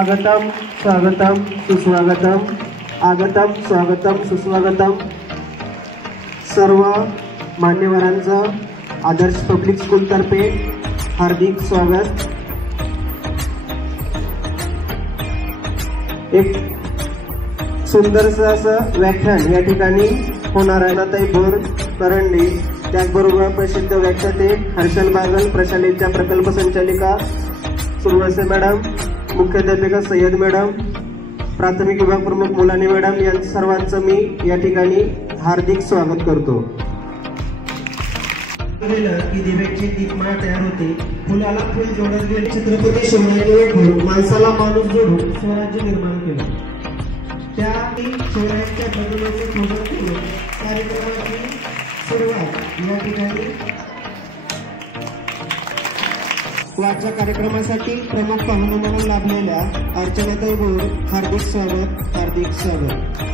आगतम स्वागतम सुस्वागतम, आगतम स्वागतम सुस्वागतम। सर्व मान्यवरांचं आदर्श पब्लिक स्कूल तर्फे हार्दिक स्वागत। एक सुंदरसं असं व्याख्यान या ठिकाणी होणार आहे। ताई बोर करंडे, त्याचबरोबर प्रसिद्ध व्याख्याते हर्षल बागल, प्रशालेच्या प्रकल्प संचालिका सुरवसे मॅडम, मुख्याध्यापिका सय्यद मॅडम, प्राथमिक विभाग प्रमुख मुलानी मॅडम या सर्वांचं मी या ठिकाणी हार्दिक स्वागत करतो। की दिव्याची दीपमाळ तयार होते, फुलाला फुल जोडत गेले, छत्रपती शिवरायांनी ओळखून माणसाला माणूस जोडून स्वराज्य निर्माण केलं। त्या शिवरायांच्या प्रतिमेचे पूजन करून कार्यक्रमाची सुरुवात या ठिकाणी आजच्या कार्यक्रमासाठी प्रमुख पाहुणे म्हणून लाभलेल्या अर्चनाताई बोर, हार्दिक स्वागत, हार्दिक स्वागत।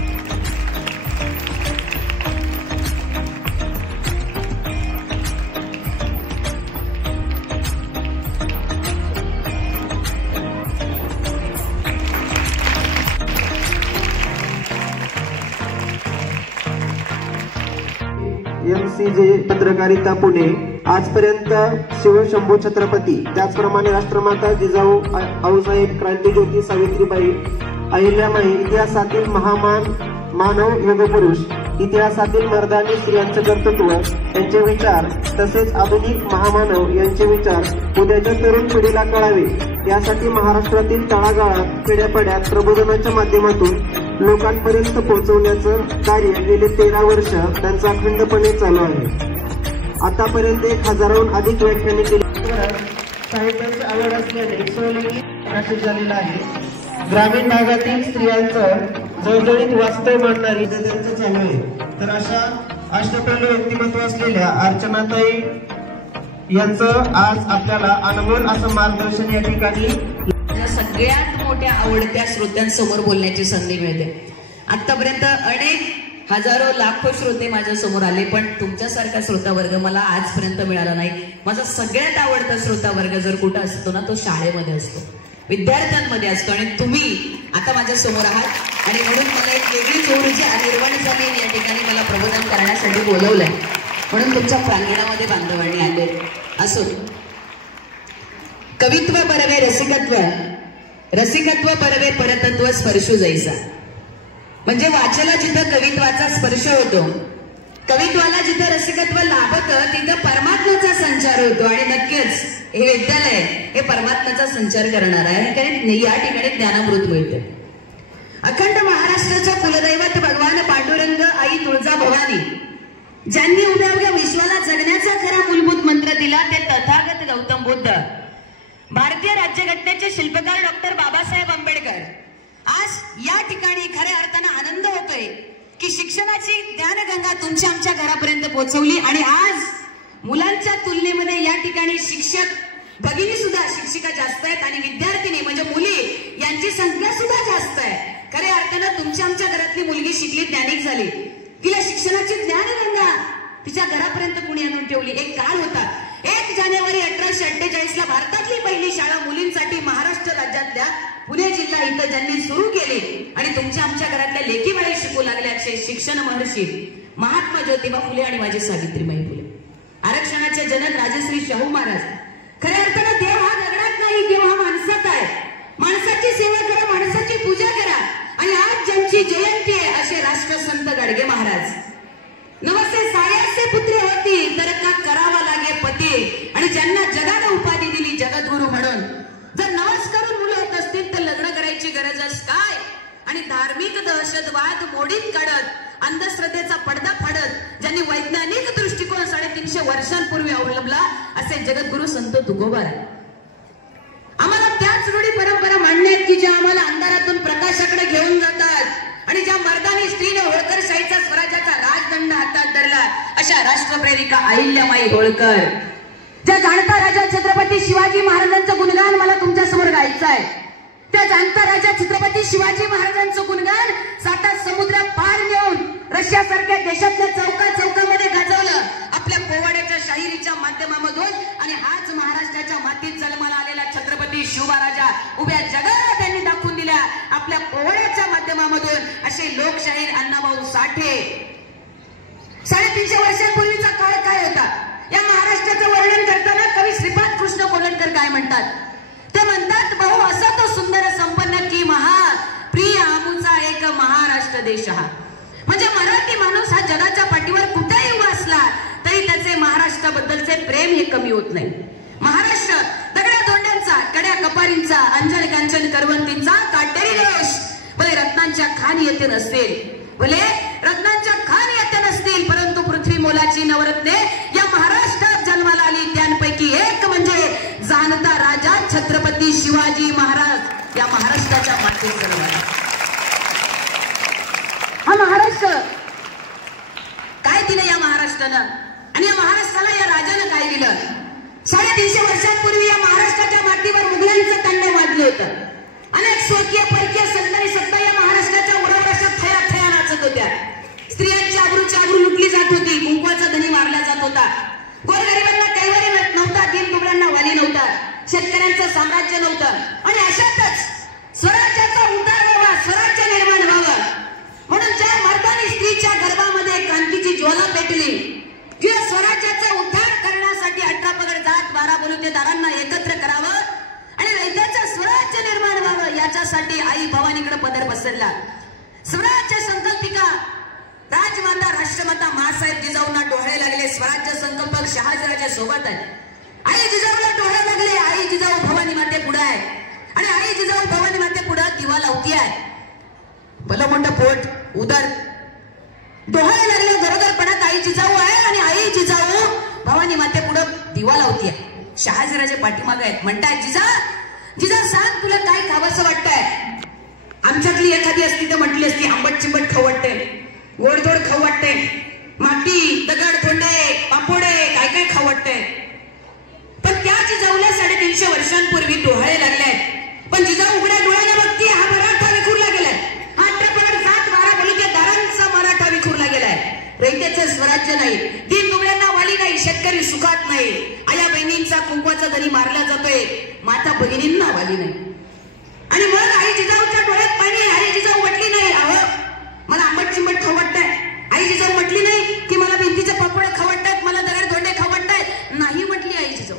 MCJ पत्रकारिता पुणे आजपर्यंत शिवशंभू छत्रपती, त्याचप्रमाणे राष्ट्रमाता जिजाऊ, आऊसाहेब, क्रांतिज्योती सावित्रीबाई, अहिल्यामाई, इतिहासातील महामान मानव युगपुरुष, इतिहासातील मर्दानी स्त्रियांचे कर्तृत्व, यांचे विचार तसेच आधुनिक महामानव यांचे विचार उद्याच्या तरुण पिढीला कळावे यासाठी महाराष्ट्रातील तळागाळात, खेड्यापाड्यात प्रबोधनाच्या माध्यमातून लोकांपर्यंत पोहोचवण्याचं कार्य गेले 13 वर्ष त्यांचा अखंडपणे चालू आहे। आतापर्यंत 1000हून अधिक व्याख्याने केली। साहित्याची आवड असल्याने स्वलिंगी प्रकाशित झालेला आहे। ग्रामीण भागातील स्त्रियांचं जवळजवळीत वास्तव मांडणारी त्यांचं चालू आहे। तर अशा अष्टप्रल व्यक्तिमत्व असलेल्या अर्चनाताई यांचं आज आपल्याला अनमोल असं मार्गदर्शन या ठिकाणी सगळ्यात मोठ्या आवडत्या श्रोत्यांसमोर बोलण्याची संधी मिळते। आतापर्यंत अनेक हजारो लाखो श्रोते माझ्या समोर आले, पण तुमच्यासारखा श्रोता वर्ग मला आजपर्यंत मिळाला नाही। माझा सगळ्यात आवडता श्रोता वर्ग जर कुठं असतो ना, तो शाळेमध्ये असतो, विद्यार्थ्यांमध्ये असतो, आणि तुम्ही आता माझ्या समोर आहात आणि म्हणून मला एक वेगळीच ऊर्जा निर्माण झाली। या ठिकाणी मला प्रबोधन करण्यासाठी बोलवलंय म्हणून तुमच्या प्रांगणामध्ये बांधवांनी आले असो। कवित्व बरवे रसिकत्व, रसिकत्व बरवे परतत्व स्पर्शू जैसा, म्हणजे वाचला जिथं कवित्वाचा स्पर्श होतो, कवित्वाला जिथं रसिकत्व लाभतं तिथं परमात्म्याचा संचार होतो। आणि नक्कीच हे विद्यालय हे परमात्म्याचा संचार करणार आहे, कारण या ठिकाणी ज्ञानामृत मिळते। अखंड महाराष्ट्राच्या कुलदैवत भगवान पांडुरंग आई तुळजा भवानी, ज्यांनी उद्या विश्वाला जगण्याचा खरा मूलभूत मंत्र दिला, ते तथागत गौतम बुद्ध, भारतीय राज्यघटनेचे शिल्पकार डॉक्टर बाबासाहेब आंबेडकर। आज या ठिकाणी खऱ्या अर्थानं आनंद होतोय की शिक्षणाची ज्ञानगंगा तुमच्या आमच्या घरापर्यंत पोहोचवली, आणि आज मुलांच्या तुलनेमध्ये या ठिकाणी शिक्षक भगिनी सुद्धा, शिक्षिका जास्त आहेत आणि विद्यार्थिनी म्हणजे मुली यांची संख्या सुद्धा जास्त आहे। खऱ्या अर्थानं तुमच्या आमच्या घरातली मुलगी शिकली, ज्ञानिक झाली, तिला शिक्षणाची ज्ञानगंगा तिच्या घरापर्यंत कुणी आणून ठेवली। एक काळ होता, 1 जानेवारी 1848 ला भारतातली पहिली शाळा मुलींसाठी महाराष्ट्र राज्यातल्या पुणे जिल्हा इथं ज्यांनी सुरू केली आणि तुमच्या आमच्या घरातल्या लेकीबाई शिकू लागल्या, असे शिक्षण महर्षी महात्मा ज्योतिबा फुले आणि माझी सावित्रीबाई फुले। आरक्षणाचे जनक राजश्री शाहू महाराज। खऱ्या अर्थानं देव हा दगडात नाही, देव हा माणसात आहे। माणसाची सेवा करा, माणसाची पूजा करा, आणि आज ज्यांची जयंती आहे असे राष्ट्रसंत गाडगे महाराज। नवसे सायासे पुत्री होती तर का करावा लागे पती, आणि ज्यांना जगानं उपाधी दिली जगद्गुरु म्हणून। जर नवस करून मुलं होत असतील तर लग्न करायची गरजच काय, आणि धार्मिक दहशतवाद मोडीत काढत, अंधश्रद्धेचा पडदा फाडत ज्यांनी वैज्ञानिक दृष्टिकोन 350 वर्षांपूर्वी अवलंबला असे जगद्गुरु संत तुकोबार। आम्हाला त्याच रूढी परंपरा मान्य आहेत की ज्या आम्हाला अंधारातून प्रकाशाकडे घेऊन जातात, आणि ज्या मर्दानी स्त्रीने होळकरशाहीचा स्वराज्याचा राजदंड हातात धरला अशा राष्ट्रप्रेरिका अहिल्यामाई होळकर। ज्या जाणता राजा छत्रपती शिवाजी महाराजांचं गुणगान मला तुमच्या समोर गायचं आहे, त्या जाणता राजा छत्रपती शिवाजी महाराजांचं गुणगान 7 समुद्र पार नेऊन रशियासारख्या देशातल्या चौका चौकामध्ये गाजवलं आपल्या पोवाड्याच्या शाहिरीच्या माध्यमामधून, आणि हाच महाराष्ट्राच्या मातीत जन्माला आलेला छत्रपती शिवबा राजा उभ्या जगाला त्यांनी दाखवलं आपल्या पोवाड्याच्या माध्यमामधून असे लोकशाहीर अण्णाभाऊ साठे 350 वर्षांपूर्वीचा काळ काय होता या महाराष्ट्राचं वर्णन करताना कवी श्रीपाद कृष्ण कोलणकर काय म्हणतात? ते म्हणतात, बहु असा तो सुंदर संपन्न की महा प्रिय आमूचा एक महाराष्ट्र देश हा. म्हणजे मराठी माणूस हा जगाच्या पाठीवर कुठेही उभा असला तरी त्याचे महाराष्ट्राबद्दलचे प्रेम हे कमी होत नाही. महाराष्ट्र दगड्या धोंड्यांचा, कड्या कपारींचा, अंजन कांचन करवंतींचा काटेरी देश. भले रत्नांच्या खाण येथे नसतील, भले रत्नांच्या खाण येथे नसतील, परंतु पृथ्वी मोलाची नवरत्ने या महाराष्ट्रात जन्माला आली. त्यांपैकी एक म्हणजे जाणता राजा छत्रपती शिवाजी महाराज या महाराष्ट्राच्या मातीत जन्मला. हा महाराष्ट्र काय दिलं या महाराष्ट्रानं आणि या महाराष्ट्राला या राजानं काय दिलं? 350 वर्षांपूर्वी या महाराष्ट्राच्या मातीवर मुघलांचं तांडव वाजलं होतं. अनेक स्वकीय परकीय सत्तारी सत्ता या महाराष्ट्राच्या उरावराशात थया थया नाचत होत्या. स्त्रियांची आबरूची आबरू लुटली जात होती, कुंकवाचा धनी मारला जात होता, गोरगरिबांना कैवारी नव्हता, दीनदुबळ्यांना वाली नव्हता, शेतकऱ्यांचं साम्राज्य नव्हतं. आणि अशातच स्वराज्याचा उद्धार व्हावा, स्वराज्य निर्माण व्हावं म्हणून ज्या मर्दानी स्त्रीच्या गर्भामध्ये क्रांतीची ज्वाला पेटली, ज्या स्वराज्याचा उद्धार करण्यासाठी 18 पगड जात 12 बलुतेदारांना एकत्र करावं आणि रयतेचं स्वराज्य निर्माण व्हावं याच्यासाठी आई भवानीकडे पदर पसरला. स्वराज्य संकल्पिका राजमाता राष्ट्रमाता महासाहेब जिजाऊंना डोळे लागले. स्वराज्य संकल्पक शहाजीराजे सोबत आहे. आई जिजाऊला डोळे लागले. आई जिजाऊ भवानी माते पुढे आहे आणि आई जिजाऊ भवानी माते पुढे दिवा लावती आहे. भलं मोठं पोट उदर डोळे लागले. गरोदरपणात आई जिजाऊ आहे आणि आई जिजाऊ भवानी माते पुढे दिवा लावती आहे. शहाजीराजे पाठीमागे आहेत. म्हणतात, जिजा जिजा सांग तुला काय खावंसं वाटतंय? आमच्यातली एखादी असती तर म्हटली असती आंबट चिंबट खाऊ वाटते, गोडधोड खाऊ वाटते, माती दगड धोंडे पापोडे काय काय खाऊ वाटते. पण त्या जिजाऊला 350 वर्षांपूर्वी डोळे लागले. पण जिजाऊ उघड्या डोळ्याने बघते हा मराठा विखुरला गेलाय. हा 7-12 बलुतेदारांचा मराठा विखुरला गेलाय. रयतेचं स्वराज्य नाही, दीनदुबळ्यांना वाली नाही, शेतकरी सुखात नाही, आया बहिणींचा कुंकवाचा धनी मारला जातोय, माता भगिनींना वाली नाही. आणि मग आई जिजाऊच्या डोळ्यात पाणी. आई जिजाऊ म्हटली नाही अहो मला आंबट चिंबट खाऊ वाटतंय. आई जिजाऊ म्हटली नाही की मला भिंतीचे पापडे खाऊ वाटतात, मला दगड धोंडे खाऊ वाटतायत. नाही म्हटली आई जिजाऊ.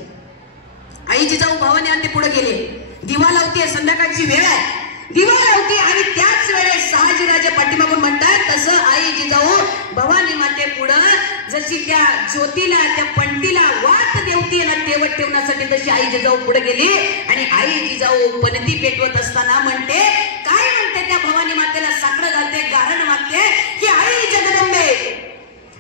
आई जिजाऊ भवानी आते पुढे गेले. दिवा लावते, संध्याकाळची वेळ आहे, दिवा लावते आणि त्याच वेळेस शहाजीराजे पाठीमागून म्हणतात, तसं आई जिजाऊ भवानी माते पुढं जशी त्या ज्योतीला त्या पंटीला वाट देवती ना तेवत ठेवण्यासाठी तशी आई जिजाऊ पुढे गेली. आणि आई जिजाऊ पणती पेटवत असताना म्हणते, काय म्हणते त्या भवानी मातेला साकडं घालते, गारण मागते की आई जगदंबे,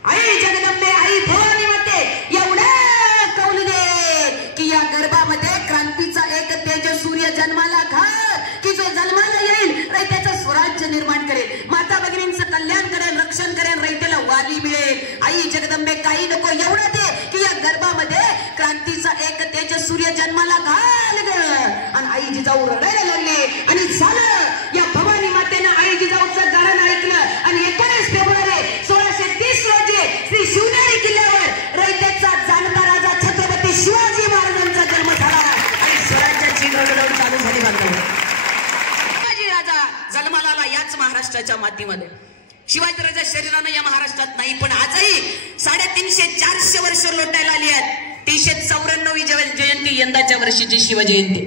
आई जगदंबे, आई भवानी माते एवढं कौल दे की या गर्भामध्ये क्रांतीचा एक तेज सूर्य जन्माला घाल की जो जन्माला येईल रयतेचं स्वराज्य निर्माण करेल, माता भगिनींचं कल्याण करेल, रक्षण करेल, रयतेला वाली मिळेल. आई जगदंबे काही नको एवढं दे की या गर्भामध्ये क्रांतीचा एक तेज सूर्य जन्माला घाल ग. आणि आई जिजाऊ रडायला लागले. आणि झालं या भवानी मातेनं आई जिजाऊचं गाणं ऐकलं. आणि 19 फेब्रुवारी 1630 रोजी श्री शिवनेरी किल्ल्यावर रयतेचा जाणता राजा छत्रपती शिवाजी महाराजांचा जन्म झाला आणि स्वराज्याची गडगड चालू झाली. शिवाजी राजा जन्माला आला याच महाराष्ट्राच्या मातीमध्ये. शिवाजीराजा शरीरानं या महाराष्ट्रात नाही, पण आजही 350-400 वर्ष लोटायला आली आहेत. 394वी जयंती यंदाच्या वर्षीची शिवजयंती.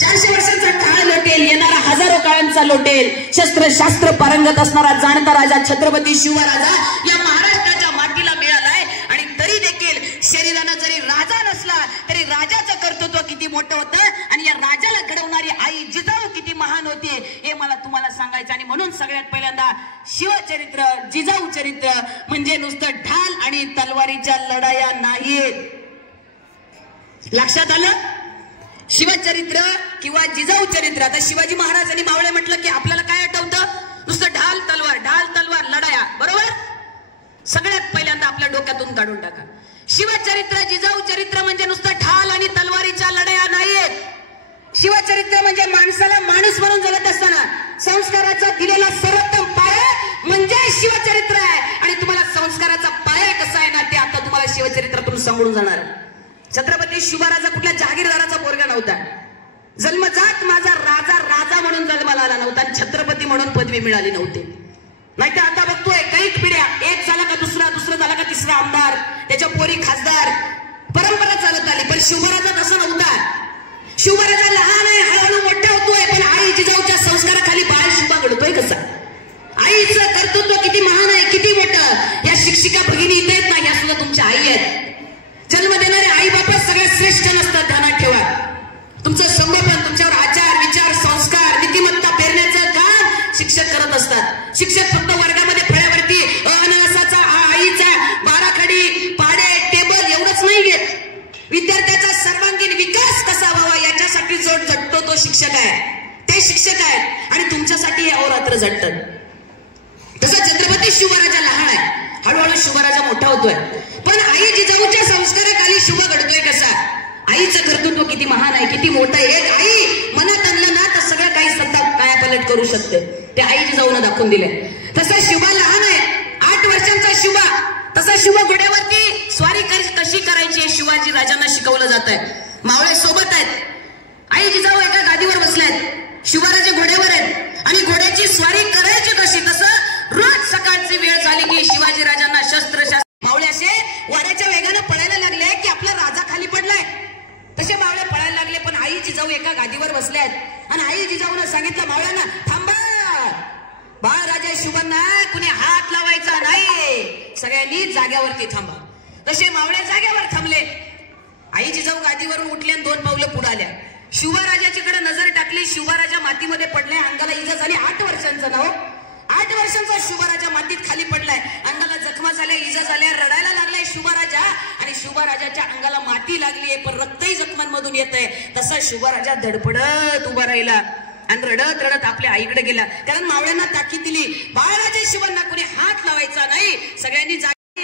400 वर्षांचा काळ लोटेल, येणारा हजारो काळांचा लोटेल. शस्त्रशास्त्र पारंगत असणारा जाणता राजा छत्रपती शिवराजा या महाराष्ट्राच्या मातीला मिळालाय. आणि तरी देखील शरीरानं जरी राजा नसला तरी राजाचं कर्तृत्व किती मोठं होतं आणि या राजाला घडवणारी आई जिजाऊ किती महान होती हे मला तुम्हाला सांगायचं. आणि म्हणून सगळ्यात पहिल्यांदा शिवचरित्र, जिजाऊ चरित्र म्हणजे नुसतं ढाल आणि तलवारीच्या लढाया नाहीत. लक्षात आलं? शिवचरित्र किंवा जिजाऊ चरित्र. आता शिवाजी महाराज आणि मावळे म्हटलं की आपल्याला काय आठवतं? नुसतं ढाल तलवार लढाया, बरोबर? सगळ्यात पहिल्यांदा आपल्या डोक्यातून काढून टाका. शिवचरित्र जिजाऊ चरित्र म्हणजे नुसतं ढाल आणि तलवारीच्या लढाया नाहीयेत. शिवचरित्र म्हणजे माणसाला माणूस म्हणून जगत असताना संस्काराचा दिलेला सर्वोत्तम पाया म्हणजे शिवचरित्र आहे. आणि तुम्हाला संस्काराचा पाया कसा आहे ना ते आता तुम्हाला शिवचरित्रातून समजून जाणार. छत्रपती शिवराजा कुठल्या जहागीरदाराचा पोरगा नव्हता. जन्मजात माझा राजा राजा म्हणून जन्माला आला नव्हता आणि छत्रपती म्हणून पदवी मिळाली नव्हती. नाही तर आता बघतोय कैक पिढ्या, एक झाला का दुसरा, दुसरा झाला का तिसरा आमदार, त्याच्या पोरी खासदार, परंपरा चालत आली. पण शिवराजा तसा नव्हता. शिवराजा लहान आहे, हळूहळू मोठा होतोय, पण आई जिजाऊच्या संस्काराखाली बाळ शुभा घडतोय कसा. आईचं कर्तृत्व किती महान आहे, किती मोठं. या शिक्षिका भगिनी इथे आहेत ना, या सुद्धा तुमच्या आई आहेत. जन्म देणारे आई बापच सगळ्यात श्रेष्ठ नसतात, ध्यानात ठेवा. तुमचं संगोपन, तुमच्यावर आचार विचार संस्कार नीतिमत्ता पेरण्याचं काम शिक्षक करत असतात. शिक्षक फक्त वर्गामध्ये फळ्यावरती अननसाचा आईचा बाराखडी पाडे टेबल एवढंच नाही घेत. विद्यार्थ्याचा सर्वांगीण विकास कसा व्हावा याच्यासाठी जो झटतो तो शिक्षक आहे, ते शिक्षक आहेत. आणि तुमच्यासाठी हे अहोरात्र झटतात. तसा छत्रपती शिवराजा लहान आहे, हळूहळू शिवराजा मोठा होतोय. पण आई जिजाऊच्या संस्काराखाली शुभ घडतोय कसा. आईचं कर्तृत्व किती महान आहे, किती मोठं आहे. एक आई मनात आणलं ना तर सगळं काही सत्ता कायापालट करू शकते. ते आई जिजाऊनं दाखवून दिले. तसा शिवा लहान आहे, 8 वर्षांचा शिवा. तसा शिवा घोड्यावरती स्वारी कशी करायची हे शिवाजी राजांना शिकवलं जात आहे. मावळे सोबत आहेत, आई जिजाऊ एका गादीवर बसल्यात, शिवराजे घोड्यावर आहेत आणि घोड्याची स्वारी करायची कशी. तसं रोज सकाळची वेळ झाली की शिवाजी राजांना शस्त्र मावळे असे वाऱ्याच्या वेगानं पळायला लागले की आपला राजा खाली पडलाय. तसे मावळे पळायला लागले, पण आई जिजाऊ एका गादीवर बसल्यात आणि आई जिजाऊनं सांगितलं मावळ्यांना, थांबा, बाळराजा शुभांना कुणी हात लावायचा नाही, सगळ्यांनी जाग्यावरती थांबा. तसे मावळे जाग्यावर थांबले. आई जिजाऊ गादीवरून उठल्या आणि 2 पावलं पुढे आल्या. शिवराजाच्याकडे नजर टाकली. शिवराजा मातीमध्ये पडलाय, अंगाला इजा झाली. 8 वर्षांचा नाव, 8 वर्षांचा शिवराजा मातीत खाली पडलाय. अंगाला जखमा झाल्या, इजा झाल्या, रडायला लागलाय शिवराजा. आणि शिवराजाच्या अंगाला माती लागली आहे, पण रक्तही जखमांमधून येत आहे. तसा शिवराजा धडपडत उभा राहिला आणि रडत रडत आपल्या आईकडे गेला. कारण मावळ्यांना ताकीद दिली, बाळराजे शिवांना कोणी हात लावायचा नाही. सगळ्यांनी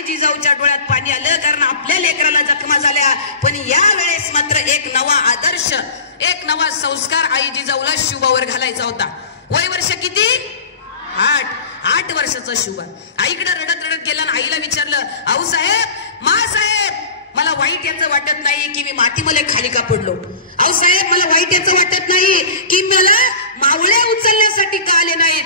जिजाऊच्या डोळ्यात पाणी आलं, कारण आपल्या लेकराला जखमा झाल्या. पण या वेळेस मात्र एक नवा आदर्श, एक नवा संस्कार आई जिजाऊला शुभावर घालायचा होता. वय वर्ष किती? 8 वर्षाचा शुभा. आईकडे रडत रडत गेला आणि आईला विचारलं, आऊ साहेब, मा साहेब, मला वाईट याचं वाटत नाही की मी मातीमध्ये खाली का पडलो. आऊ साहेब, मला वाईट याचं वाटत नाही की मला मावळ्या उचलण्यासाठी का आले नाहीत.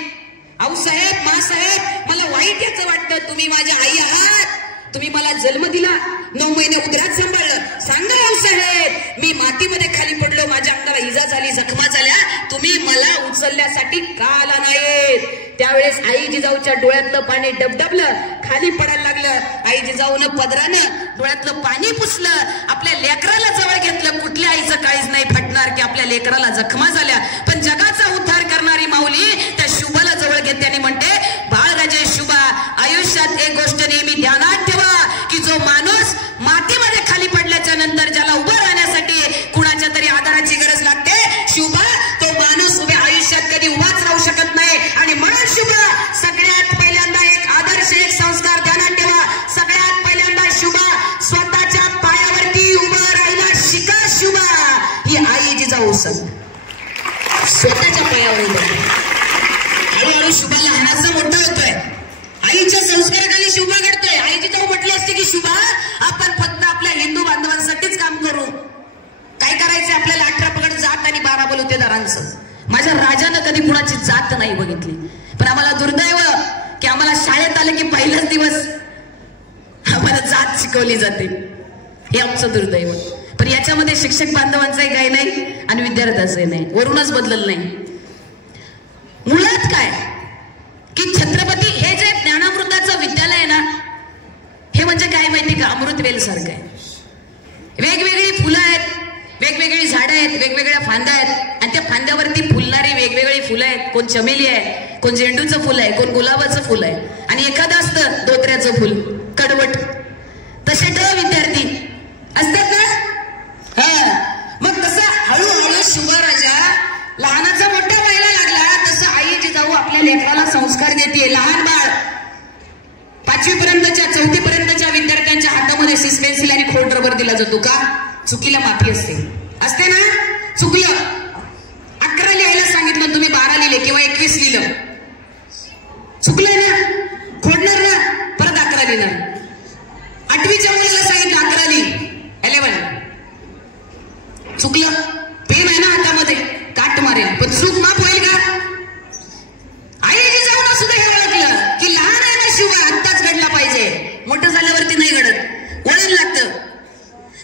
आऊ साहेब, मा साहेब, मला वाईट याचं वाटतं, तुम्ही माझ्या आई आहात, तुम्ही मला जन्म दिला, 9 महिने उदरात सांभाळलं. सांगा आऊ साहेब, मी मातीमध्ये खाली पडलो, माझ्या अंगाला इजा झाली, जखमा झाल्या, तुम्ही मला उचलण्यासाठी का आला नाहीत. त्यावेळेस आई जिजाऊच्या डोळ्यातलं पाणी डबडबलं, खाली पडायला लागलं. आई जिजाऊनं पदरानं डोळ्यातलं पाणी पुसलं, आपल्या लेकराला जवळ घेतलं. कुठल्या आईचं काळीच नाही फाटणार की आपल्या लेकराला जखमा झाल्या, पण जगाचा उद्धार करणारी माऊली त्या शुभाला जवळ घेते आणि म्हणते, बाळराजे शुभा, आयुष्यात एक गोष्ट नेहमी ध्यानात ठेवा की जो माणूस मातीमध्ये खाली पडल्याच्या नंतर ज्याला उभं राहण्यासाठी कुणाच्या तरी आधाराची गरज लागते, शुभा तो माणूस उभ्या आयुष्यात कधी उभाच राहू शकत नाही. आणि म्हणून शुभा, सगळ्यात पहिल्यांदा एक आदर्श, एक संस्कार ध्यानात ठेवा. सगळ्यात पहिल्यांदा शुभा स्वतःच्या पायावरती उभं राहायला शिका. शुभा ही आई जिजाऊ स्वतःच्या पायावर उभं. हळूहळू शुभा लहानाचा मोठा होतोय, आईच्या संस्काराखाली शुभा घडतोय. आई जिजाऊ म्हटली असते की शुभा, आपण फक्त आपल्या हिंदू बांधवांसाठीच काम करू, काय करायचं आपल्याला 18 पगड जात आणि 12 बलुतेदारांचं. माझ्या राजानं कधी कुणाची जात नाही बघितली. पण आम्हाला दुर्दैव की आम्हाला शाळेत आलं की पहिलाच दिवस आम्हाला जात शिकवली जाते, हे आमचं दुर्दैव. पण याच्यामध्ये शिक्षक बांधवांचंही काही नाही आणि विद्यार्थ्यांचंही नाही, वरूनच बदललं नाही. मुळात काय की छत्रपती हे जे ज्ञानामृताचं विद्यालय आहे ना, हे म्हणजे काय माहिती का, अमृतवेल सारखं आहे. वेगवेगळी फुलं आहेत, वेगवेगळी झाडं आहेत, वेगवेगळ्या फांद्या आहेत आणि त्या फांद्यावरती फुलणारी वेगवेगळी फुलं आहेत. कोण चमेली आहे, कोण झेंडूचं फुल आहे, कोण गुलाबाचं फुल आहे आणि एखादं असतं धोत्र्याचं फुल, कडवट. तसे विद्यार्थी असतात ना. मग कसं हळूहळू शिवराजा लहानाचा मोठा व्हायला लागला, तसं आई जिजाऊ आपल्या लेकराला संस्कार देते. लहान बाळ 5वी पर्यंतच्या 4थी पर्यंतच्या विद्यार्थ्यांच्या हातामध्ये सिस पेन्सिल आणि खोड रबर दिला जातो का, चुकीला माफी असते ना. चुकलं, 11 लिहायला सांगितलं, तुम्ही 12 लिहिले किंवा 21 लिहिलं, चुकलंय ना, खोडणार ना, परत 11 लिहिणार. 8वीच्या मुलीला सांगितलं 11 लिही, 11 चुकलं. पेन आहे ना हातामध्ये, पण चूक माफ होईल का? आईची जाऊन सुद्धा हे ओळखलं की लहान आहे ना शिवा, आत्ताच घडला पाहिजे, मोठं झाल्यावरती नाही घडत, वळण लागतं.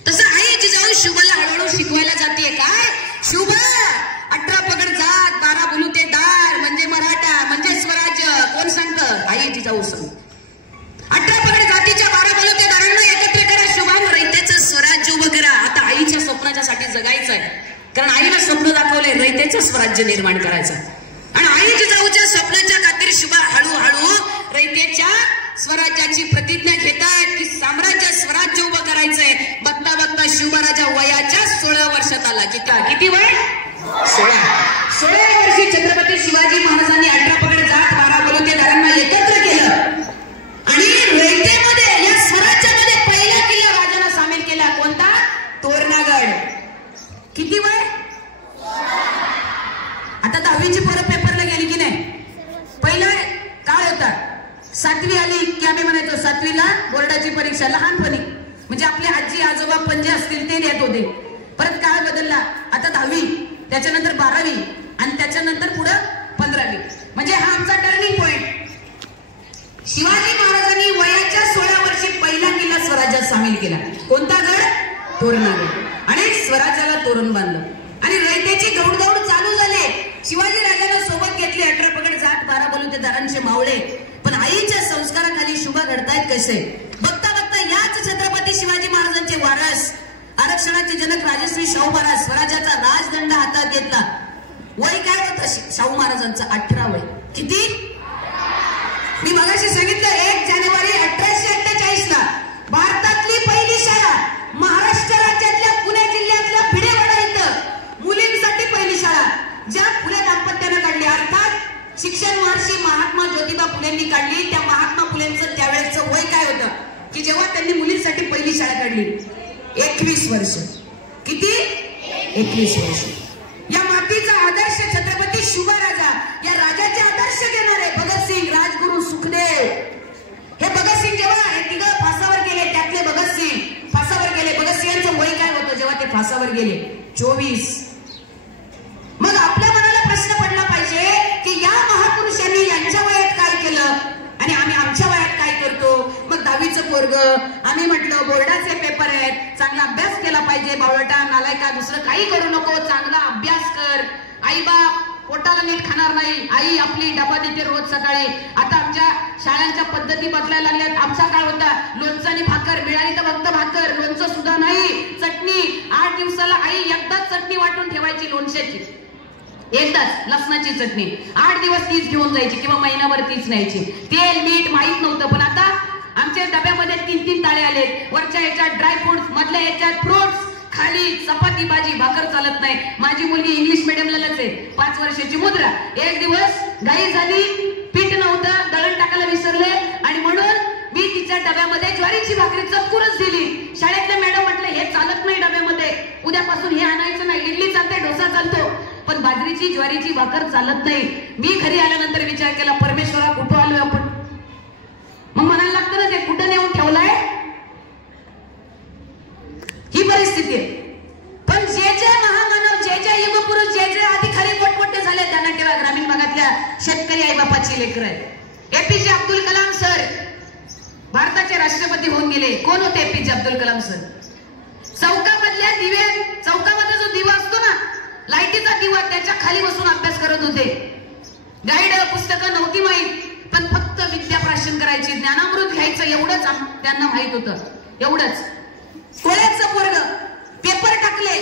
तसं आईची जाऊन शुभाला हळूहळू शिकवायला जाते. काय शुभा, 18 पगड जात, 12 बलुतेदार म्हणजे मराठा म्हणजे स्वराज्य. कोण सांगतं? आईची जाऊ सांग. 18 पगड जातीच्या 12 बलुतेदारांना एकत्र करा, शुभा, रयतेचं स्वराज्य उभं करा. आता आईच्या स्वप्नाच्या साठी जगायचं आहे, कारण आईला स्वप्न दाखवले रयतेचं स्वराज्य निर्माण करायचं. आणि आईची जाऊच्या स्वप्नाच्या खातीर शुभा हळूहळू रयतेच्या स्वराज्याची प्रतिज्ञा घेतात की साम्राज्य स्वराज्य उभं करायचंय. बघता बघता शिवराजा वयाच्या 16 वर्षात आला. किती वय? 16 वर्षी छत्रपती शिवाजी महाराजांनी 18 पगड जात 12 बलुतेदारांना एकत्र केलं आणि रयतेमध्ये या स्वराज्यामध्ये पहिला किल्ला राजाला सामील केला. कोणता? तोरणागड. किती वय? आता 10वीची पोरं पेपरला गेली की नाही? पहिला काय होता? 7वी आली की आम्ही म्हणायचो 7वीला बोर्डाची परीक्षा. लहानपणी म्हणजे आपले आजी आजोबा पंजे असतील ते देत होते. परत काळ बदलला, आता 10वी, त्याच्यानंतर 12वी आणि त्याच्यानंतर पुढं 15वी. म्हणजे हा आमचा टर्निंग पॉइंट. शिवाजी महाराजांनी वयाच्या 16 वर्षी पहिला किल्ला स्वराज्यात सामील केला. कोणता गड? तोरणागड. आणि स्वराज्याला तोरण बांधलं आणि रयतेची गौडदौड चालू झाली. शिवाजी राजांना सोबत घेतले 18 पगड जात 12 बलुतेदारांचे मावळे. पण आईच्या संस्काराखाली शुभा घडतायत कसे? बघता बघता याच छत्रपती शिवाजी महाराजांचे वारस, आरक्षणाचे जनक राजश्री शाहू महाराज स्वराज्याचा राजदंड हातात घेतला. वय काय होतं शाहू महाराजांचं? 18 वय. किती? मी मगाशी सांगितलं 1 जानेवारी 1848 ला भारतातली पहिली शाळा महाराष्ट्र राज्यातल्या पुणे जिल्ह्यातल्या भिडेवाडा इथं मुलींसाठी पहिली शाळा ज्या फुले दाम्पत्यानं काढली, अर्थात शिक्षण महर्षी महात्मा ज्योतिबा फुलेंनी काढली. त्या महात्मा फुलेंचं त्यावेळेचं वय काय होतं की जेव्हा त्यांनी मुलींसाठी पहिली शाळा काढली? 21 वर्ष. किती? 21 वर्ष. या मातीचा आदर्श छत्रपती शिवराजा, या राजाचे आदर्श घेणारे भगतसिंग, राजगुरू, सुखदेव. हे भगतसिंग जेव्हा हे तिघं फासावर गेले, त्यातले भगतसिंग फासावर गेले. भगतसिंगांचं वय काय होतं जेव्हा ते फासावर गेले? 24. मग आपल्या मनाला प्रश्न पडला पाहिजे की या महापुरुषांनी यांच्या वयात काय केलं आणि आम्ही आमच्या वयात काय करतो? मग 10वीचं पोरग, आम्ही म्हटलं बोर्डाचे पेपर आहेत, चांगला अभ्यास केला पाहिजे, बावळटा नालायका दुसरं काही करू नको, चांगला अभ्यास कर. आई बाप पोटाला नीट खाणार नाही, आई आपली डबा देते रोज सकाळी. आता आमच्या शाळांच्या पद्धती बदलायला लागल्यात. आमचा काय होता? लोणचं आणि भाकर, मिळाली तर फक्त भाकर, लोणचं सुद्धा नाही, चटणी. 8 दिवसाला आई एकदाच चटणी वाटून ठेवायची लोणच्याची, एकदाच लसणाची चटणी. 8 दिवस तीच घेऊन जायची किंवा महिनाभर तीच न्यायची. तेल मीठ माहित नव्हतं. पण आता आमच्या डब्यामध्ये 3-3 ताळे आले. वरच्या ह्याच्यात ड्रायफ्रुट्स, मधल्या ह्याच्यात फ्रुट्स, खाली चपाती भाजी, भाकर चालत नाही. माझी मुलगी इंग्लिश मिडियमलाच आहे, 5 वर्षाची मुद्रा. एक दिवस घाई झाली, पीठ नव्हतं, दळण टाकायला विसरले आणि म्हणून मी तिच्या डब्यामध्ये ज्वारीची भाकरी चतकुरच दिली. शाळेतले मॅडम म्हटले हे चालत नाही डब्यामध्ये, उद्यापासून हे आणायचं नाही. इडली चालते, डोसा चालतो, पण बाजरीची ज्वारीची भाकर चालत नाही. मी घरी आल्यानंतर विचार केला, परमेश्वरा कुठं आलोय आपण? मग म्हणायला लागतं ना, ते कुठं नेऊन ठेवलाय? ही परिस्थिती आहे. पण जे महामानव, जे युगपुरुष, जे अधिकारी मोठमोठे झाले त्यांना ठेवा. ग्रामीण भागातल्या शेतकरी आई बापाची लेकरं आहेत. एपीजे अब्दुल कलाम सर भारताचे राष्ट्रपती होऊन गेले. कोण होते एपीजे अब्दुल कलाम सर? चौकामधल्या दिवे, चौकामध्ये जो दिवा असतो ना, लाईटीचा दिवा, त्याच्या खाली बसून अभ्यास करत होते. गाईड पुस्तकं नव्हती माहीत, पण फक्त विद्याप्राशन करायची, ज्ञानामृत घ्यायचं एवढंच त्यांना माहित होतं. एवढंच. कोळ्याचं पोरग पेपर टाकले,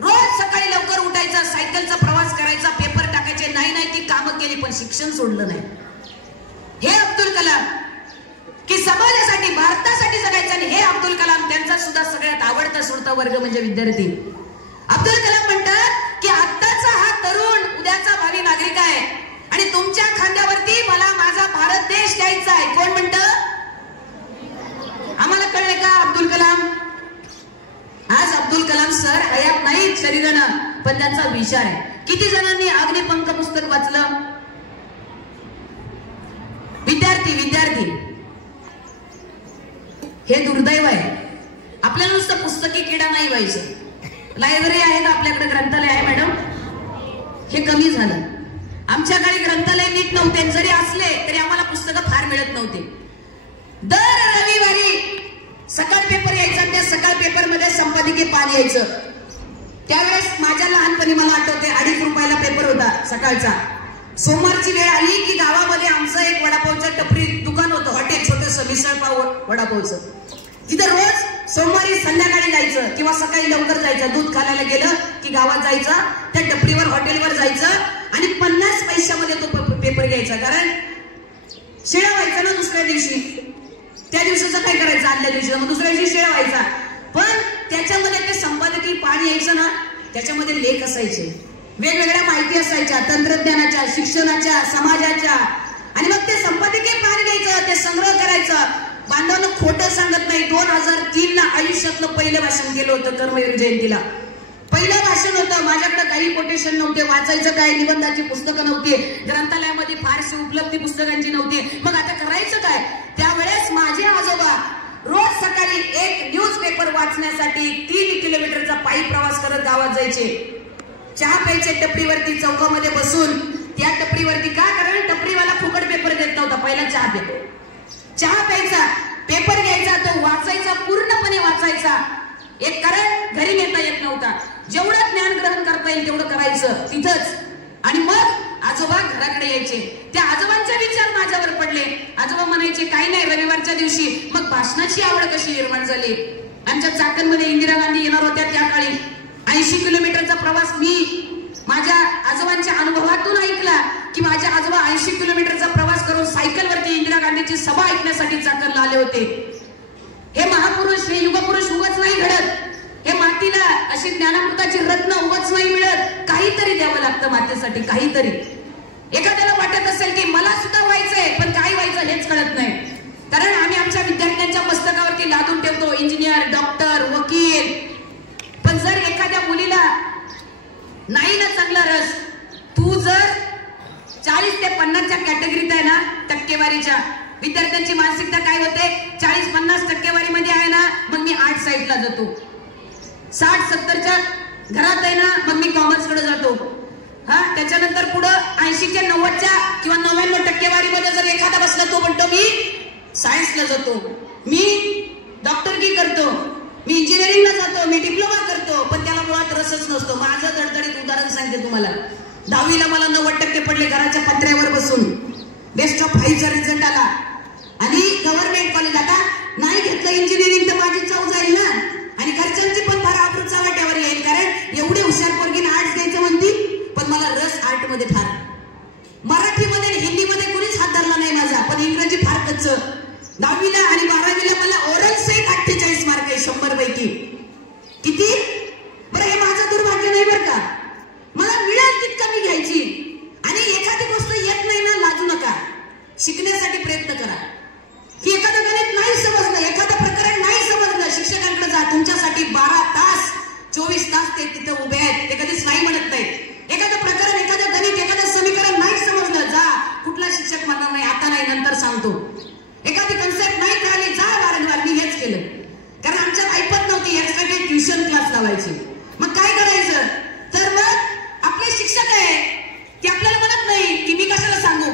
रोज सकाळी लवकर उठायचा, सायकलचा प्रवास करायचा, पेपर टाकायचे. नाही ती कामं केली, पण शिक्षण सोडलं नाही. हे अब्दुल कलाम की समाजासाठी, भारतासाठी जगायचं. आणि हे अब्दुल कलाम, त्यांचा सुद्धा सगळ्यात आवडता सुरता वर्ग म्हणजे विद्यार्थी. अब्दुल कलाम म्हणतात की आत्ताचा हा तरुण उद्याचा भावी नागरिक आहे आणि तुमच्या खांद्यावरती मला माझा भारत देश द्यायचा आहे. कोण म्हणतं? आम्हाला कळले का अब्दुल कलाम? आज अब्दुल कलाम सर हयात नाहीत शरीरानं, पण त्यांचा विचार आहे. किती जणांनी अग्निपंख पुस्तक वाचलं? विद्यार्थी. हे दुर्दैव आहे. आपल्याला नुसतं पुस्तकी किडा नाही व्हायचं. लायब्ररी आहे का आपल्याकडे? ग्रंथालय आहे मॅडम? हे कमी झालं. आमच्या काळी ग्रंथालय नीट नव्हते, जरी असले तरी आम्हाला पुस्तकं फार मिळत नव्हते. दर रविवारी सकाळ पेपर यायचा, त्या सकाळ पेपर मध्ये संपादकीय पान यायचं. त्यावेळेस माझ्या लहानपणी मला आठवते 2.5 रुपयाला पेपर होता सकाळचा. सोमवारची वेळ आली की गावामध्ये आमचं एक वडापावचं टपरी दुकान होतं, हॉटेल, छोटंसं मिसळपाव वडापावचं. तिथं रोज सोमवारी संध्याकाळी जायचं किंवा सकाळी लवकर जायचं. दूध खायला गेलं की गावात जायचा, त्या टपरीवर हॉटेलवर जायचं आणि 50 पैशामध्ये तो पेपर घ्यायचा. कारण शिळा व्हायचा ना दुसऱ्या दिवशी. त्या दिवसाचं काय करायचं, आदल्या दिवशी मग दुसऱ्या दिवशी शिळा व्हायचा. पण त्याच्यामध्ये ते संपादकीय पान यायचं ना, त्याच्यामध्ये लेख असायचे, वेगवेगळ्या माहिती असायच्या, तंत्रज्ञानाच्या, शिक्षणाच्या, समाजाच्या. आणि मग ते संपादकीय पान घ्यायचं, ते संग्रह करायचं. बांधवांना खोटं सांगत नाही, 2003 ला आयुष्यातलं पहिलं भाषण केलं होतं कर्मवीर जयंतीला. पहिलं भाषण होतं. माझ्याकडे काही कोटेशन नव्हते, वाचायचं काय, निबंधाची पुस्तकं नव्हती, ग्रंथालयामध्ये फारशी उपलब्धी पुस्तकांची नव्हती. मग आता करायचं काय? त्यावेळेस माझे आजोबा रोज सकाळी एक न्यूज पेपर वाचण्यासाठी 3 किलोमीटरचा पायी प्रवास करत गावात जायचे. चहा प्यायचे टपरीवरती चौकामध्ये बसून. त्या टपरीवरती का? कारण टपरीवाला फुकट पेपर देत नव्हता. पहिला चहा पेपर, चहा प्यायचा, पेपर घ्यायचा, तो वाचायचा, पूर्णपणे वाचायचा. एक कारण घरी नेता येत नव्हता, जेवढं ज्ञान ग्रहण करता येईल तेवढं करायचं तिथंच. आणि मग आजोबा घराकडे यायचे. त्या आजोबांचे विचार माझ्यावर पडले. आजोबा म्हणायचे काही नाही, रविवारच्या दिवशी. मग भाषणाची आवड कशी निर्माण झाली? आमच्या चाकणमध्ये इंदिरा गांधी येणार होत्या त्या काळी. 80 किलोमीटरचा प्रवास मी माझ्या आजोबांच्या अनुभवातून ऐकला की माझे आजोबा 80 किलोमीटरचा प्रवास करून सायकलवरती इंदिरा गांधीची सभा ऐकण्यासाठी चाकणला आले होते. हे महापुरुष, हे युगपुरुष उगाच नाही घडत. हे मातीला अशी ज्ञानामृताची रत्न उगाच नाही मिळत. काहीतरी द्यावं लागतं मातेसाठी, काहीतरी. एखाद्याला वाटत असेल की मला सुद्धा व्हायचंय, पण काय व्हायचं हेच कळत नाही. कारण आम्ही आमच्या विद्यार्थ्यांच्या पुस्तकावरती लादून ठेवतो इंजिनियर, डॉक्टर, वकील. पण जर एखाद्या मुलीला नाही ना चांगला रस, तू जर 40 ते 50च्या कॅटेगरीत आहे ना, टक्केवारीच्या, विद्यार्थ्यांची मानसिकता काय होते, 40-50 टक्केवारीमध्ये आहे ना, मग मी आर्ट साईडला जातो. 60-70च्या घरात आहे ना, मग मी कॉमर्सकडे जातो. त्याच्यानंतर पुढं 80 ते 90च्या किंवा 99 टक्केवारीमध्ये जर एखादा बसला, तो म्हणतो मी सायन्सला जातो, मी डॉक्टरकी करतो, मी इंजिनिअरिंगला जातो, मी डिप्लोमा करतो. पण त्याला मुळात रसच नसतो. माझं दडदडीत उदाहरण सांगते तुम्हाला. 10वीला मला 90% पडले घराच्या पत्र्यावर बसून. बेस्ट ऑफ 5चा रिझल्ट आला आणि गव्हर्नमेंट कॉलेज. आता नाही घेतलं इंजिनिअरिंग तर माझी चव जाईल ना, आणि घरच्यांची पण फार आबरूचा वाट्यावर येईल. कारण एवढे हुशार पोरगीने आर्ट्स द्यायचं म्हणती, पण मला रस आर्ट मध्ये फार. मराठीमध्ये हिंदीमध्ये कोणीच हात धरला नाही माझा, पण इंग्रजी फार कच्च. 10वीला आणि 12वीला मला ओरल सेट 48 मार्क आहे 100 पैकी. किती बरं, हे माझं दुर्भाग्य नाही बरं का. मला मिळेल तितका मी घ्यायची. आणि एखादी गोष्ट येत नाही ना, लाजू नका, शिकण्यासाठी प्रयत्न करा. की एखादं गणित नाही समजलं, एखादं प्रकरण नाही समजलं, शिक्षकांकडे जा. तुमच्यासाठी 12 तास 24 तास ते तिथं उभे आहेत, ते कधीच नाही म्हणत नाही. एखादं प्रकरण, एखादं गणित, एखादं समीकरण नाही समजलं, जा. कुठला शिक्षक म्हणणार नाही आता नाही, नंतर सांगतो. एखादी कन्सेप्ट नाही कळाली, जा वारंवार. मी हेच केलं, कारण आमच्यात ऐपत नव्हती, याच्यासाठी ट्युशन क्लास लावायची. मग काय करायचं, तर मग आपले शिक्षक आहे ते आपल्याला म्हणत नाही की मी कशाला सांगू.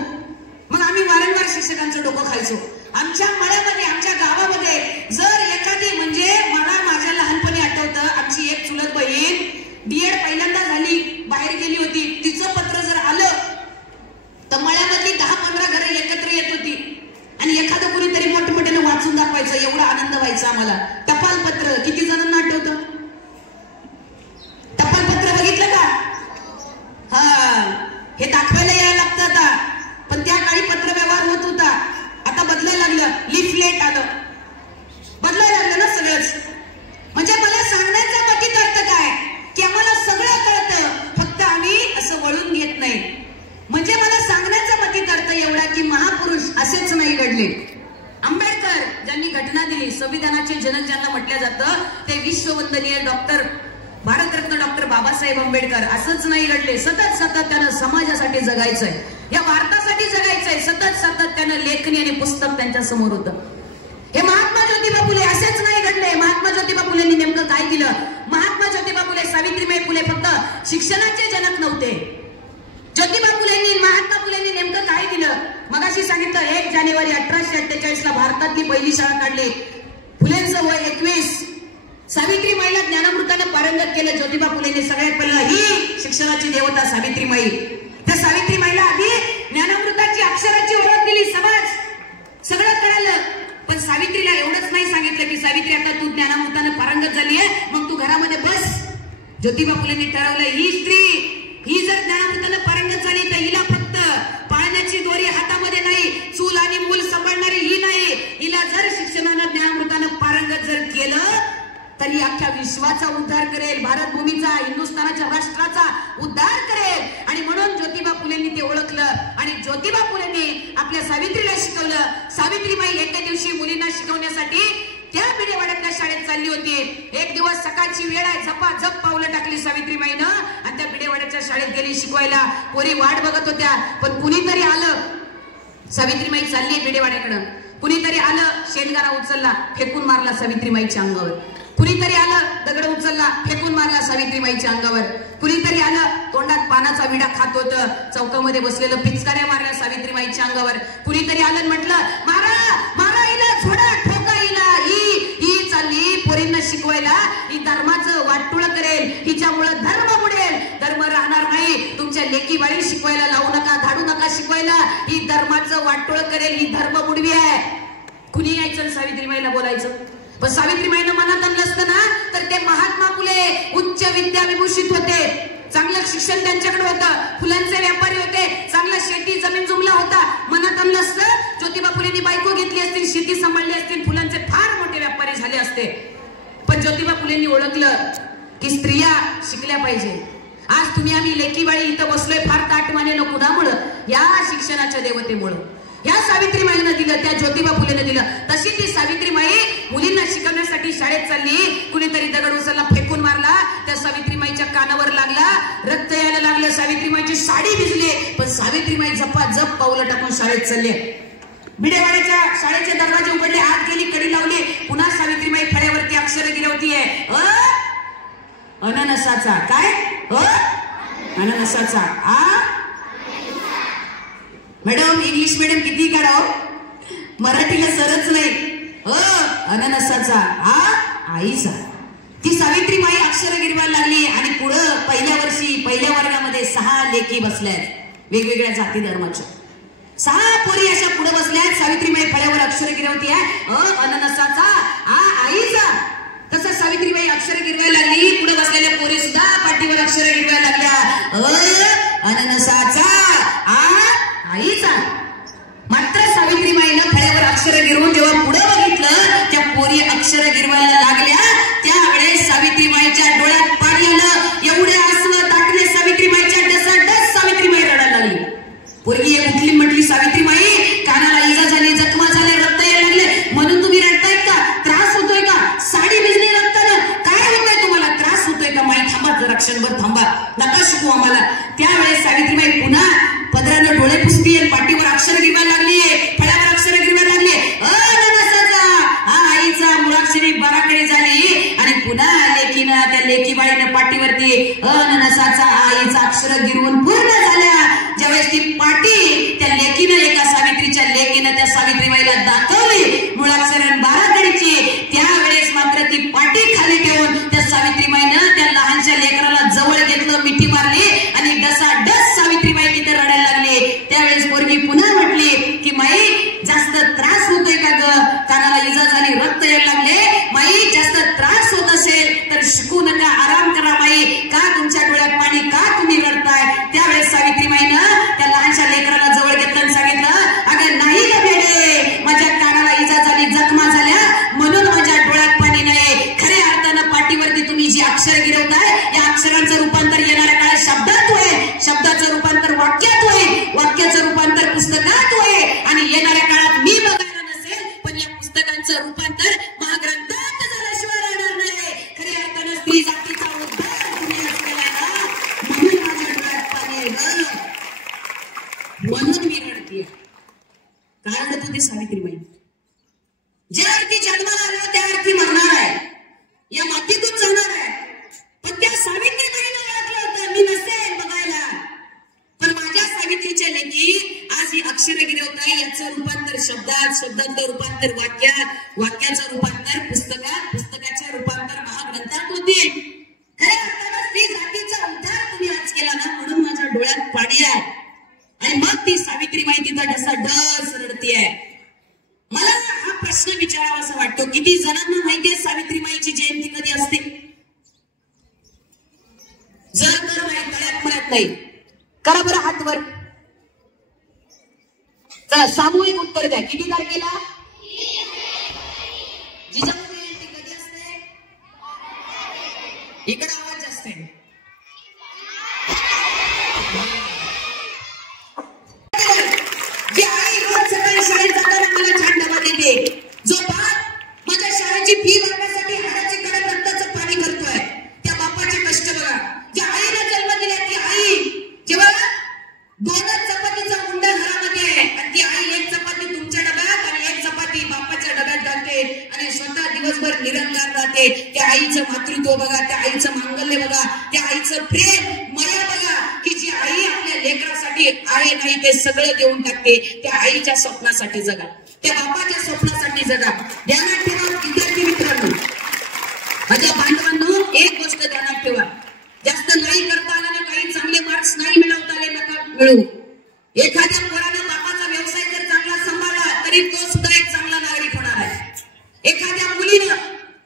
मग आम्ही वारंवार शिक्षकांचं डोकं खायचो. आमच्या मळ्यामध्ये, आमच्या गावामध्ये जर एखादी, म्हणजे मला माझ्या लहानपणी आठवतं, आमची एक चुलत बहीण बीएड पहिल्यांदा झाली, बाहेर गेली होती. तिचं पत्र जर आलं तर मळ्यामधली 10-15 घरं एकत्र येत होती आणि एखादं कुणीतरी मोठमोठ्यानं वाचून दाखवायचं. एवढा आनंद व्हायचा आम्हाला. टपाल पत्र किती जणांना आठवतं? टपाल पत्र बघितलं का? हे दाखवायला यायला लागतं आता, पण त्या काळी पत्र व्यवहार होत होता. आता बदलायला लागलं, लिफलेट आलं, बदलायला लागलं ना सगळंच. म्हणजे मला सांगण्याचा बाकी अर्थ काय की आम्हाला सगळं कळतं, फक्त आम्ही असं वळून घेत नाही. म्हणजे मला सांगण्याचा बाकी अर्थ एवढा की महापुरुष असेच नाही घडले. आंबेडकर ज्यांनी घटना दिली, संविधानाचे जनक ज्यांना म्हटलं जातं, ते विश्ववंदनीय डॉक्टर, भारतरत्न डॉक्टर बाबासाहेब आंबेडकर असंच नाही घडले. सतत सातत्यानं समाजासाठी जगायचंय, या भारतासाठी जगायचंय. सतत सातत्यानं लेखणी आणि पुस्तक त्यांच्या समोर होतं. हे महात्मा ज्योतिबा फुले असेच नाही घडले. महात्मा ज्योतिबा फुलेंनी नेमकं काय केलं? महात्मा ज्योतिबा फुले, सावित्रीबाई फुले फक्त शिक्षणाचे जनक नव्हते, महात्मा फुलेंनी नेमकं काय दिलं? मगाशी सांगितलं 1 जानेवारी 1848 ला भारतातली पहिली शाळा काढली. फुलेंचं वय 21. सावित्रीमाईला ज्ञानामृतानं पारंगत केलं ज्योतिबा फुलेंनी. सगळ्यात पहिलं ही शिक्षणाची देवता सावित्रीमाई. त्या सावित्रीमाईला आधी ज्ञानामृताची अक्षराची ओळख दिली. समाज सगळं कळालं. पण सावित्रीला एवढंच नाही सांगितलं की सावित्री आता तू ज्ञानामृतानं पारंगत झालीये, मग तू घरामध्ये बस. ज्योतिबा फुलेंनी ठरवलं ही स्त्री ही जर ज्ञानामृतानं पारंगत झाली तर हिला फक्त पाळण्याची दोरी हातामध्ये नाही, चूल आणि मूल सांभाळणारी ही नाही. हिला जर शिक्षणानं ज्ञानामृतानं पारंगत जर केलं तर ही अख्ख्या विश्वाचा उद्धार करेल, भारत भूमीचा, हिंदुस्थानाच्या राष्ट्राचा उद्धार करेल. आणि म्हणून ज्योतिबा फुलेंनी ते ओळखलं आणि ज्योतिबा फुलेंनी आपल्या सावित्रीला शिकवलं. सावित्रीबाई एके दिवशी मुलींना शिकवण्यासाठी त्या बिडेवाड्यातल्या शाळेत चालली होती. एक दिवस सकाळची वेळ आहे, झपाझप पावलं टाकली सावित्रीबाईनं आणि त्या बिडेवाड्याच्या शाळेत गेली शिकवायला. पोरी वाट बघत होत्या, पण कुणीतरी आलं. सावित्रीबाई चालली बिडेवाड्याकडं, कुणीतरी आलं, शेंडगारा उचलला, फेकून मारला सावित्रीबाईच्या अंगावर. कुणीतरी आलं, दगड उचलला, फेकून मारला सावित्रीबाईच्या अंगावर. कुणीतरी आलं, तोंडात पानाचा विडा खात होतं, चौकामध्ये बसलेलं पिचकाऱ्या मारल्या सावित्रीबाईच्या अंगावर. कुणीतरी आलं म्हटलं मारा मारा हिला, झोडा ठोका हिला. ही चालली पोरींना शिकवायला, ही धर्माचं वाटोळ करेल, हिच्यामुळं धर्म बुडेल. धर्म राहणार नाही. तुमच्या लेकी बाळी शिकवायला लावू नका, धाडू नका शिकवायला. ही धर्माचं वाटोळ करेल, ही धर्म बुडवी आहे. कुणी यायचं सावित्रीबाईला बोलायचं? पण सावित्रीबाईनं मनात आणलं असतं ना तर ते महात्मा फुले उच्च विद्या विभूषित होते. चांगलं शिक्षण त्यांच्याकडे होतं, फुलांचे व्यापारी होते, चांगलं शेती जमीन जुमला होता. मनात आणलं असतं, ज्योतिबा फुलेंनी बायको घेतली असती, शेती सांभाळली असती, फुलांचे फार मोठे व्यापारी झाले असते. पण ज्योतिबा फुलेंनी ओळखलं की स्त्रिया शिकल्या पाहिजे. आज तुम्ही आम्ही लेकीबाळी इथं बसलोय फार ताटमानेनं कुणामुळं? या शिक्षणाच्या देवतेमुळं. या सावित्रीमाईनं दिलं, त्या ज्योतिबा फुलेनं दिलं. तशी ती सावित्रीमाई मुलींना शिकवण्यासाठी शाळेत चालली. कुणीतरी दगड उचलला, फेकून मारला, त्या सावित्रीमाईच्या कानावर लागला, रक्त यायला लागलं, सावित्रीमाईची साडी भिजली. पण सावित्रीमाई झपाझप पावलं टाकून शाळेत चालली. बिडेवाड्याच्या शाळेचे दरवाजे उघडले, आत गेली, कडी लावली. पुन्हा सावित्रीमाई फळ्यावरती अक्षर गिरवतीये. अननसाचा काय? अननसाचा मॅडम इंग्लिश मीडियम किती काढाव, मराठीला सरच नाही. अननसाचा आईचा. ती सावित्रीबाई अक्षर गिरवायला लागली आणि पुढं पहिल्या वर्षी पहिल्या वर्गामध्ये 6 लेकी बसल्यात वेगवेगळ्या जाती धर्माच्या. 6 पोरी अशा पुढे बसल्यात. सावित्रीबाई फळ्यावर अक्षर गिरवती आहे, अननसाचा आईचा. तसं सावित्रीबाई अक्षर गिरवायला लागली. पुढे बसलेल्या पोरी सुद्धा पाठीवर अक्षर गिरवायला लागल्या, अननसाचा आईचा. मात्र सावित्रीबाईनं फळ्यावर अक्षर गिरवून जेव्हा पुढे बघितलं, त्या पोरी अक्षर गिरवायला लागल्या, त्यावेळेस सावित्रीबाईच्या डोळ्यात पाणी आलं. एवढे आसू टाकले सावित्रीबाईच्या डसाडस सावित्रीबाई रडायला लागली. पोरगी एक उठली, म्हटली सावित्रीबाई कानाला इजा झाली, जखमा झाल्या, रक्त यायला लागले, म्हणून तुम्ही रडतायत का? त्रास होतोय का? साडी भिजली रक्तानं, काय होतोय तुम्हाला? त्रास होतोय का? माई थांबा जरा, क्षणभर थांबा, नका शिकू आम्हाला. त्यावेळेस सावित्रीबाई पुन्हा पदरानं डोळे पुसती, पाठीवर अक्षर गिरवायला लागली, फळ्यावर अक्षर गिरवायला लागली. आईचा मुळाक्षरी बाराखडी झाली आणि पुन्हा लेकीनं, त्या लेकीबाईनं पाठीवरती अननसाचा आईचा अक्षर गिरवून पूर्ण झाल्या. ज्यावेळेस ती पाठी त्या लेकीनं, एका सावित्रीच्या लेकीनं त्या सावित्रीबाईला दाखवली मुळाक्षरण बाराखडीची, त्यावेळेस मात्र ती पाठी खाली ठेवून त्या सावित्रीबाईनं त्या लहानशा लेकराला जवळ घेतलं, मिठी मारली आणि डसाडस सावित्रीबाई तिथे रडायला लागली. त्यावेळेस पोरगी पुन्हा म्हटली की माई जास्त त्रास होतोय का ग? कानाला इजा झाली, रक्त यायला लागले. माई जास्त त्रास होत असेल तर शिकू नका, आराम करा माई. का तुमच्या डोळ्यात पाणी, का तुम्ही रडताय? त्यावेळेस सावित्रीबाईनं त्या लहानशा लेकराला जवळ घेतलं आणि सांगितलं, अगं नाही ग बेडे, माझ्या कानाला इजा झाली, जखमा झाल्या, म्हणून माझ्या डोळ्यात पाणी नाही. खऱ्या अर्थानं पाठीवरती तुम्ही जी अक्षर गिरवताय, या अक्षरांचं रूपांतर येणाऱ्या काळात शब्दात होईल, शब्दाचं रूपांतर वाक्यात होईल, वाक्याचं रूपांतर पुस्तकात होईल आणि येणाऱ्या काळात मी बघायला नसेल, पण या पुस्तकांचं रूपांतर महाग्रंथात झाल्याशिवाय राहणार नाही. खऱ्या अर्थानं स्त्री जातीचा उद्धार तुम्ही असलेला, म्हणून माझ्या डोळ्यात पाणी आहे, म्हणून मी रडतीये. काय रडत होती सावित्रीबाई? ज्या अर्थी जन्माला आलो त्या अर्थी मरणार आहे, या मातीतून जाणार आहे. पण त्या सावित्रीबाईनं ओळखलं होतं मी नसेल बघायला, पण माझ्या सावित्रीच्या आज ही अक्षरे गिरवताय, याचं रूपांतर शब्दात, शब्दाचं रूपांतर वाक्यात, वाक्याचं रूपांतर पुस्तकात, पुस्तकाच्या रूपांतर महाग्रंथात होते. खऱ्या अर्थानं स्त्री जातीचा उद्धार तुम्ही आज केला ना, म्हणून माझ्या डोळ्यात पाणी आहे. आणि मग ती सावित्रीबाई तिथं ढस रडतीये. मला हा प्रश्न विचारावा असं वाटतो, किती जणांना माहितीये सावित्रीबाईची जयंती कधी असते? जर तर नाही, तळ्यात मळ्यात नाही. करा बरं हात वर. चला सामूहिक उत्तर द्या. किती तारखेला? जिजाऊ जयंती कधी असते? इकडे आवाज जास्त आहे. शाळेत जाताना मला छान डबा देते. जो बाप माझ्या शाळेची फी भरण्यासाठी हाडाची कडक रक्ताचं पाणी करतोय, त्या बापाचे कष्ट बघा. ज्या आईला जन्म दिला ती आई जेव्हा दोनच चपातीचा उंडा घरामध्ये आहे आणि ती आई एक चपाती तुमच्या डब्यात आणि एक चपाती बापाच्या डब्यात घालते आणि स्वतः दिवसभर निरंकार राहते. त्या आईचं मातृत्व बघा, त्या आईचं मांगल्य बघा, त्या आईचं प्रेम माया बघा, की जी आई आपल्या लेकरासाठी आहे नाही ते सगळं देऊन टाकते. त्या आईच्या स्वप्नासाठी जगा, त्या बापाच्या स्वप्नासाठी जगा. ध्यानात ठेवा विद्यार्थी मित्रांनो, माझ्या बांधवांनो, एक गोष्ट ध्यानात ठेवा. जास्त नाही करता आलं ना, काही चांगले मार्क्स नाही मिळवता आले नका मिळू. एखाद्या पोरानं बापाचा व्यवसाय जर चांगला सांभाळला तरी तो सुद्धा एक चांगला नागरिक होणार आहे. एखाद्या मुलीनं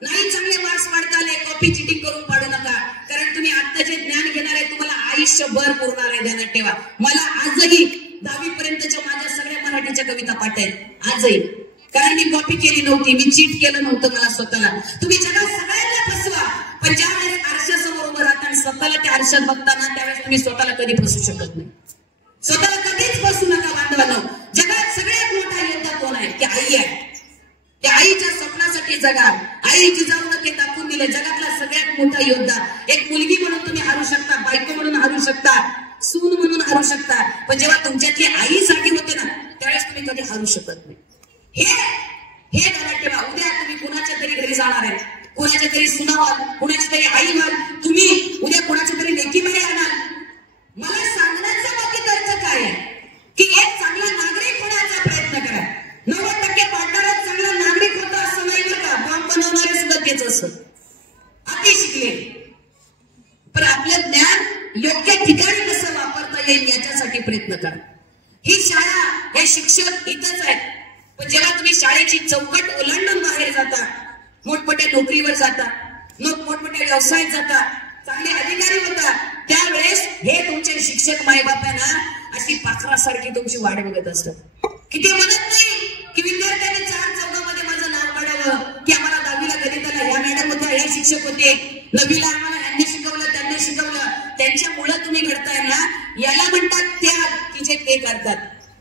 नाही चांगले मार्क्स पाडता आले, कॉपी चिटिंग करून पाडू नका, कारण तुम्ही आता जे ज्ञान घेणार आहे तुम्हाला आयुष्यभर पुरणार आहे. ध्यानात ठेवा. मला आजही 10वी पर्यंतच्या माझ्या सगळ्या मराठीच्या कविता पाठ आहेत आजही, कारण मी कॉपी केली नव्हती, मी चीट केलं नव्हतं मला स्वतःला. तुम्ही जगात सगळ्यांना फसवा, पण ज्यावेळेस आरशासमोर उभं राहता आणि स्वतःला त्या आरशात बघताना त्यावेळेस तुम्ही स्वतःला कधी फसू शकत नाही. स्वतःला कधीच फसू नका बांधवांनो. जगात सगळ्यात मोठा योद्धा कोण आहे? ती आई आहे. त्या आईच्या स्वप्नासाठी जगा. आई जिजाऊनं ते दाखवून दिले, जगातला सगळ्यात मोठा योद्धा. एक मुलगी म्हणून तुम्ही हारू शकता, बायको म्हणून हारू शकता, सून म्हणून हारू शकता, पण जेव्हा तुमच्यातली आईसाठी होते ना त्यावेळेस तुम्ही कधी हारू शकत नाही. हे ध्यानात ठेवा. उद्या तुम्ही कुणाच्या तरी घरी जाणार आहे, कुणाच्या तरी सुना व्हाल, कुणाची तरी आई व्हाल, तुम्ही उद्या कुणाच्या तरी लेकीमध्ये राहणार. मला सांगण्याचा बाकी अर्थ काय आहे की एक चांगला नागरिक होण्याचा प्रयत्न करा. 90% पार्टनरच चांगला नागरिक होता असं नाही बरं का. बॉम्ब बनवणारे सुद्धा तेच असत, अति शिकले. पण आपलं ज्ञान योग्य ठिकाणी कसं वापरता येईल याच्यासाठी प्रयत्न करा. ही शाळा, हे शिक्षक इथंच आहेत, पण जेव्हा तुम्ही शाळेची चौकट ओलांडून बाहेर जाता, मोठमोठ्या नोकरीवर जाता, मोठमोठ्या व्यवसायात जाता, चांगले अधिकारी होता, त्यावेळेस हे तुमचे शिक्षक मायबाप आहे ना अशी पाखरासारखी तुमची वाट बघत असतात. किती म्हणत नाही की विद्यार्थ्यांनी 4 चौघामध्ये माझं नाव काढावं, की आम्हाला 10वीला गणिताला या मॅडम होत्या, या शिक्षक होते, 9वीला आम्हाला यांनी शिकवलं, त्यांनी शिकवलं. त्यांच्यामुळं तुम्ही घडताय ना, याला म्हणतात त्याग, की जे ते करतात.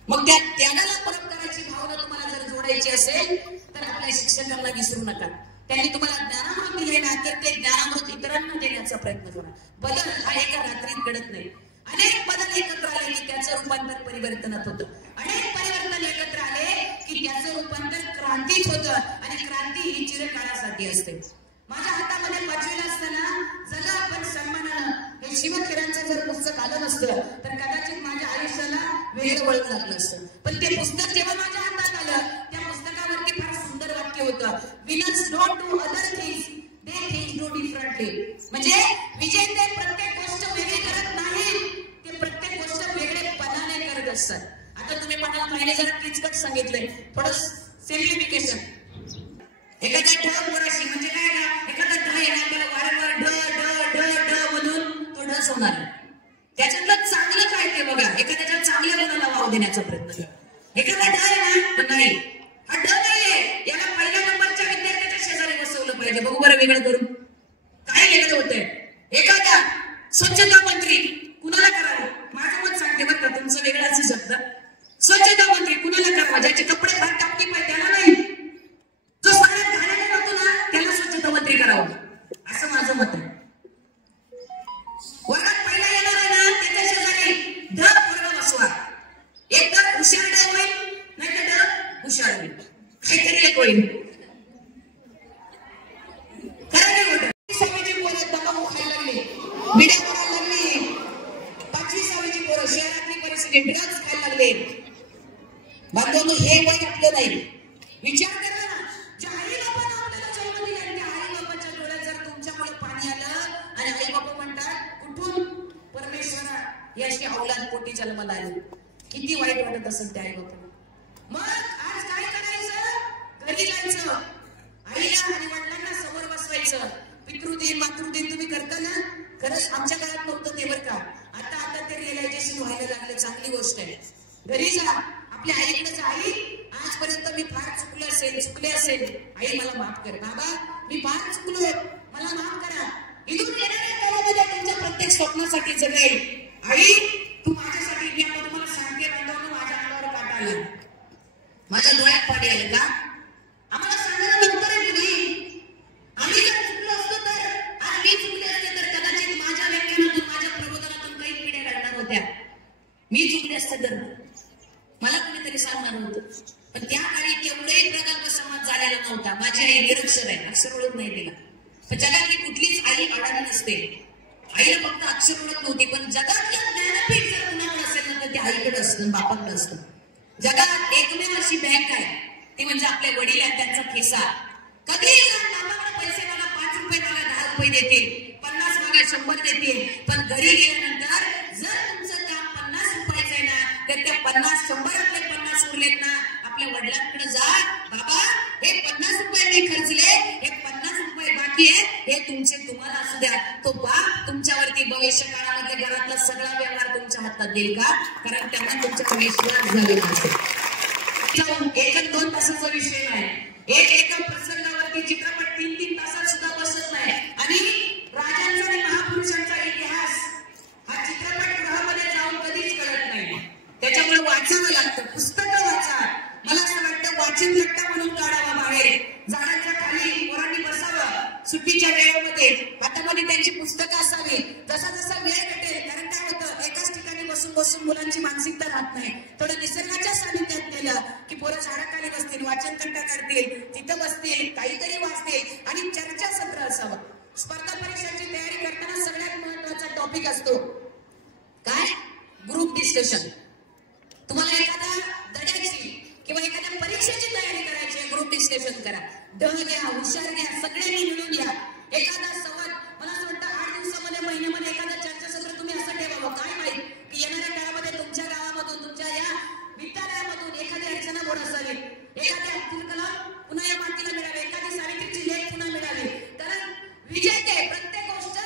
मग त्या त्यागाला परत करायची भावना तुम्हाला जर जोडायची असेल तर आपल्या शिक्षकांना विसरू नका. त्यांनी तुम्हाला ज्ञानामृत दिले ना, तर ते ज्ञानामृत इतरांना देण्याचा प्रयत्न करा. बदल हा एका रात्रीत घडत नाही. अनेक बदल एकत्र आले की त्याचं रूपांतर परिवर्तनात होतं. अनेक परिवर्तन एकत्र आले की त्याचं रूपांतर क्रांतीत होतं, आणि क्रांती ही चिरकाळासाठी असते. माझ्या हातामध्ये 5वीला असताना जगा आपण सन्मानानं हे शिवकिरांचं जर पुस्तक आलं नसतं तर कदाचित माझ्या आयुष्याला वेगळं वळण लागलं असतं. पण ते पुस्तक जेव्हा माझ्या हातात आलं, त्या पुस्तकावरती फार सुंदर वाक्य होतं, winners don't do other things, they think do differently. म्हणजे विजेते प्रत्येक गोष्ट वेगळी करत नाहीत, ते प्रत्येक गोष्ट वेगळेपणाने करत असतात. आता तुम्ही म्हणाल महिने जरा किचकट सांगितलंय, थोडं सिम्प्लिफिकेशन. एखाद्या ठळक पोराशी म्हणजे काय ना, एखादा ढ येणार त्याला वारंवार ढ ढ ढ ढ म्हणून तो ढच होणार. त्याच्यातलं चांगलं काय ते बघा, एखाद्याच्या चांगल्या गुणाला वाव देण्याचा प्रयत्न करा. एखादा ढ आहे ना, पण नाही हा ढ नाहीये, याला पहिल्या नंबरच्या विद्यार्थ्याच्या शेजारी बसवलं पाहिजे. बघू बरं वेगळं करून काय वेगळं होतंय. एखादा स्वच्छता मंत्री कुणाला करावं, माझं मत सांगते बरं का, तुमचं वेगळं असू शकतं. स्वच्छता मंत्री कुणाला करावा, ज्याचे कपडे फार टाकली पाहिजे त्याला नाही, जो सगळ्यात घाण्याने राहतो ना त्याला स्वच्छता मंत्री करावं, असं माझं मत आहे. वर्गात पहिला येणार आहे ना त्याच्या शेजारी ढ वर्ग बसवा. एक तर हुशार ढ होईल, नाही तर ढ हुशार होईल, काहीतरी एक होईल. खरं नाही होत. 6वीची पोरं तंबाखू खायला लागली, बिड्या करायला लागली. 5वी 6वीची पोरं शहरातली परिस्थिती ड्रग्स खायला लागले. बांधवांनो, हे वय आपलं नाही. विचार करा ना, ज्या आई बाबांना आपल्याला जन्म दिला आणि त्या आई बाबाच्या डोळ्यात जर तुमच्यामुळे पाणी आलं आणि आई बाबा म्हणतात कुठून परमेश्वरा ही अशी औलाद पोटी जन्माला आली, किती वाईट वाटत असेल त्या आई बाबांना. मग आज काय करायचं? घरी जायचं, आईला आणि वडिलांना समोर बसवायचं. पितृदिन मातृदिन तुम्ही करता ना, खरंच आमच्या काळात नव्हतं ते बरं का. आता ते रिअलायझेशन व्हायला लागलं, चांगली गोष्ट आहे. घरी जा, आपल्या आईकडे जा, आई आजपर्यंत मी फार चुकले असेल, आई मला माफ कर. बाबा मी फार चुकलो, मला माफ करा. इथून येणाऱ्या काळामध्ये तुमच्या प्रत्येक स्वप्नासाठी जगेल. आई तू माझ्यासाठी, मी आता तुम्हाला सांगते बांधवांनो, माझ्या अंगावर काटा आला, माझ्या डोळ्यात पाणी आलं का? आम्हाला सांगायला नंतर आहे तुम्ही. आम्ही जर चुकलो असतो तर, आज मी चुकले असते तर कदाचित माझ्या व्याख्यानातून माझ्या प्रबोधनातून काही पिढ्या घडणार होत्या. मी चुकले असते तर मला कुणीतरी सांगणार होतं. पण त्या काळी तेवढेही प्रगल्भ समाज झालेला नव्हता. माझी आई निरक्षर आहे, अक्षर ओळख नाही तिला. पण जगातली कुठलीच आई अडाणी नसते. आईला फक्त अक्षर ओळख नव्हती, पण जगातलं ज्ञानपीठ जर कुणाकडे असेल ना तर ते आईकडे असतं, बापाकडे असतं. जगात एकमेव अशी बँक आहे, ती म्हणजे आपले वडील आहेत, त्यांचा खिसा. कधीही बापाकडे पैसे मागा, 5 रुपये मागा, 10 रुपये देतील, 50 मागा 100 देतील. पण घरी गेल्यानंतर जर तुमचं काम 50 रुपयाचं आहे ना, तर त्या 50-100 50 उरलेत ना, आपल्या वडिलांकडे जा, बाबा हे 50 रुपये मी खर्चले, हे 50 रुपये बाकी आहे, हे तुमचे तुम्हाला असू द्या. तो बाप तुमच्यावरती भविष्य काळामध्ये घरातला सगळा व्यवहार तुमच्या हातात देईल का? कारण त्यांना तुमच्यावर विश्वास झालेला असेल. 1-2 तासाचा विषय नाही. एका प्रसंगावरती चित्रपट 3-3 तासात सुद्धा बसत नाही. आणि राजांचा आणि महापुरुषांचा इतिहास हा चित्रपट गृहामध्ये जाऊन कधीच कळत नाही. त्याच्यामुळे वाचावं लागतं, पुस्तकं वाचा. मला असं वाटतं वाचन कट्टा म्हणून काढावा बाहेर, झाडांच्या खाली पोरांनी बसावं सुट्टीच्या वेळेमध्ये, हातामध्ये त्यांची पुस्तकं असावी. जसा जसा वेळ भेटेल, कारण काय होतं एकाच ठिकाणी बसून बसून मुलांची मानसिकता राहत नाही. थोडं निसर्गाच्या सानिध्यात नेलं की पोरं झाडाखाली बसतील, वाचन कट्टा करतील, तिथं बसतील, काहीतरी वाचतील आणि चर्चासत्र असावं. स्पर्धा परीक्षांची तयारी करताना सगळ्यात महत्वाचा टॉपिक असतो काय? Group discussion. तुम्हाला एखाद्या धड्याची किंवा एखाद्या परीक्षेची तयारी करायची, ग्रुप डिस्कशन करा. घ्या, हुशार घ्या, सगळ्यांनी मिळून घ्या. एखादा संवाद, मला असं वाटतं 8 दिवसामध्ये, महिन्यामध्ये एखादा चर्चासत्र तुम्ही असं ठेवावं. काय माहित की येणाऱ्या काळामध्ये तुमच्या गावामधून, तुमच्या या विद्यालयामधून एखादी अर्चना बोर्ड असावी, एखादी अब्दुल कलाम पुन्हा या मातीला मिळावे, एखादी सावित्रीची लेख पुन्हा मिळावी. कारण विजेते प्रत्येक गोष्ट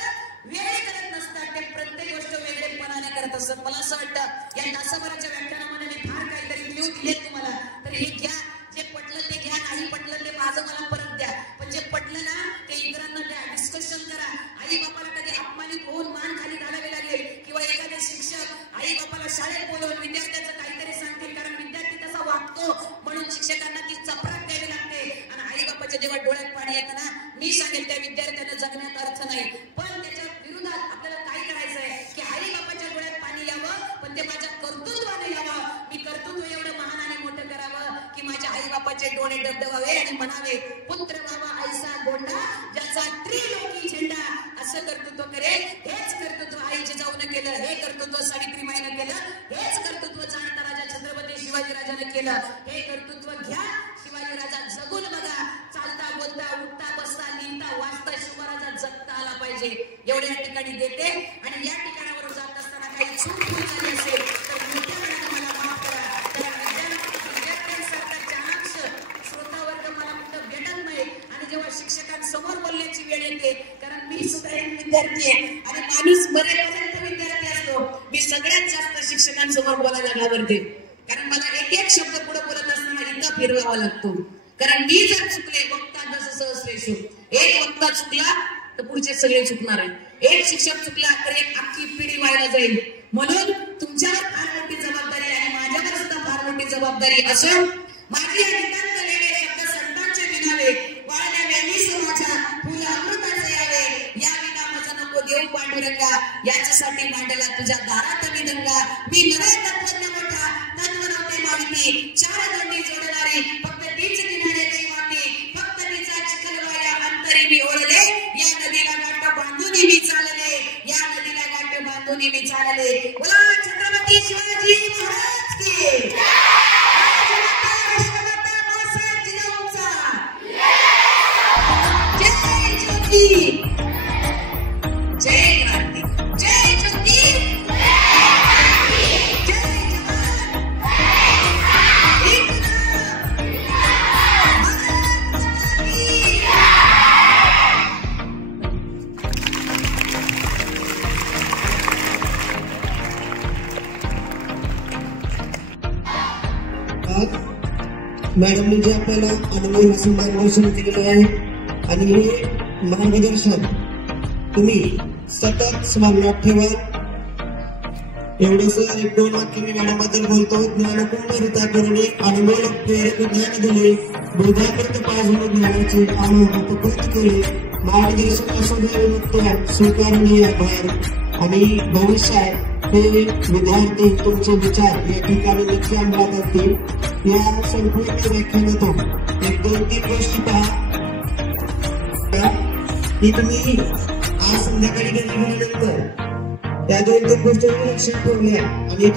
वेळ करत नसतात, ते प्रत्येक गोष्ट वेगळेपणाने करत असतात. मला असं वाटतं या तासाभराच्या व्याख्यानामध्ये मी फार काहीतरी क्ल्यू दिलेत तुम्हाला, तर हे घ्या. जे पटलं ते घ्या, नाही पटलं ते माझं मला परत द्या. पण जे पटलं ना ते इतरांना द्या, डिस्कशन करा. आई बापाला कधी अपमानित होऊन मान खाली घालावे लागेल किंवा एखादे शिक्षक आई बापाला शाळेत बोलवून विद्यार्थ्याचं काहीतरी सांगतील, कारण विद्यार्थी तसा वागतो म्हणून शिक्षकांना ती चपराक द्यावी लागते. आणि आई बापाच्या जेव्हा डोळ्यात पाणी येतं ना, मी सांगेल त्या विद्यार्थ्यांना जगण्यात अर्थ नाही. पण त्याच्या विरोधात आपल्याला काय करायचंय की आई बापाच्या डोळ्यात पाणी यावं, पण ते माझ्या कर्तृत्वाने यावं. मी कर्तृत्व एवढं महान आणि मोठं करावं की माझ्या आई बापाचे डोळे डबडवावे आणि म्हणावे, पुत्र बाबा ऐसा गोंडा ज्याचा त्रिलोकी झेंडा. असं कर्तृत्व करेल. हेच कर्तृत्व आई जिजाऊनं केलं, हे कर्तृत्व सावित्रीबाईनं केलं, हेच कर्तृत्व जाणता राजा छत्रपती शिवाजीराजानं केलं. हे कर्तृत्व घ्या. शिवाजी राजा जगून बघा. चालता बोलता उठता बसता लिहिता वाचता शिवराजा जगता आला पाहिजे. एवढ्या ठिकाणी देते. आणि या ठिकाणावर जात असताना काही चूक झाली असेल तर मोठ्या वेळाने मला माफ करा. विद्यार्थ्यांसारखा चाणाक्ष श्रोतावर्ग मला कुठं भेटत नाही. आणि जेव्हा शिक्षकांसमोर बोलण्याची वेळ येते, कारण मी सुद्धा एक विद्यार्थी आहे आणि माणूस मरेपर्यंत विद्यार्थी असतो, मी सगळ्यात जास्त शिक्षकांसमोर बोलायला घाबरते. कारण मला एक शब्द पुढे बोलत असताना इतका फिरवावा लागतो. कारण मी जर चुकले, वक्ता जसं सहस्रेषु, एक वक्ता चुकला तर पुढचे सगळे चुकणार आहे. एक शिक्षक चुकला तर एक अख्खी पिढी व्हायला जाईल. म्हणून तुमच्यावर फार मोठी जबाबदारी आणि माझ्यावर सुद्धा फार मोठी जबाबदारी असून माझी अधिकांत लेणे शब्द संतांचे विनावे, वाळल्या वेणीस माझ्या फुल अमृताचे यावे. या विना माझा नको देव पांडुरंगा, याच्यासाठी मांडला तुझ्या दारात मी दंगा. मी नवे तत्वज्ञ मोठा, तत्व नव्हते माहिती, 4 दोंडी जोडणारी, फक्त तीच किनाऱ्याची माती, फक्त तिचा चिखलवाया अंतरी मी ओढले. या नदीला गाठ बांधून मी चालले, या नदीला गाठ बांधून मी चालले. बोला छत्रपती शिवाजी महाराज की. मॅडमने जे आपल्याला अनुभव असं मार्गदर्शन केलेलं आहे आणि हे मार्गदर्शन तुम्ही सतत स्मरणात ठेवा. एवढंच एक दोन वाक्य मी मॅडमबद्दल बोलतो. ज्ञानकुंभ करुणे अनुभव प्रेरक ज्ञान दिले, बोधामृत पाजून ज्ञानाचे अनुभव कृत केले, मार्गदर्शन असं स्वीकारणे आभार. आणि भविष्यात हे विद्यार्थी तुमचे विचार या ठिकाणी नक्की अंमलात आणतील. या संपूर्ण व्याख्यानातून एक दोन तीन गोष्टी पहा की तुम्ही आज संध्याकाळी घरी गेल्यानंतर त्या दोन तीन गोष्टी लक्षात ठेवल्या आणि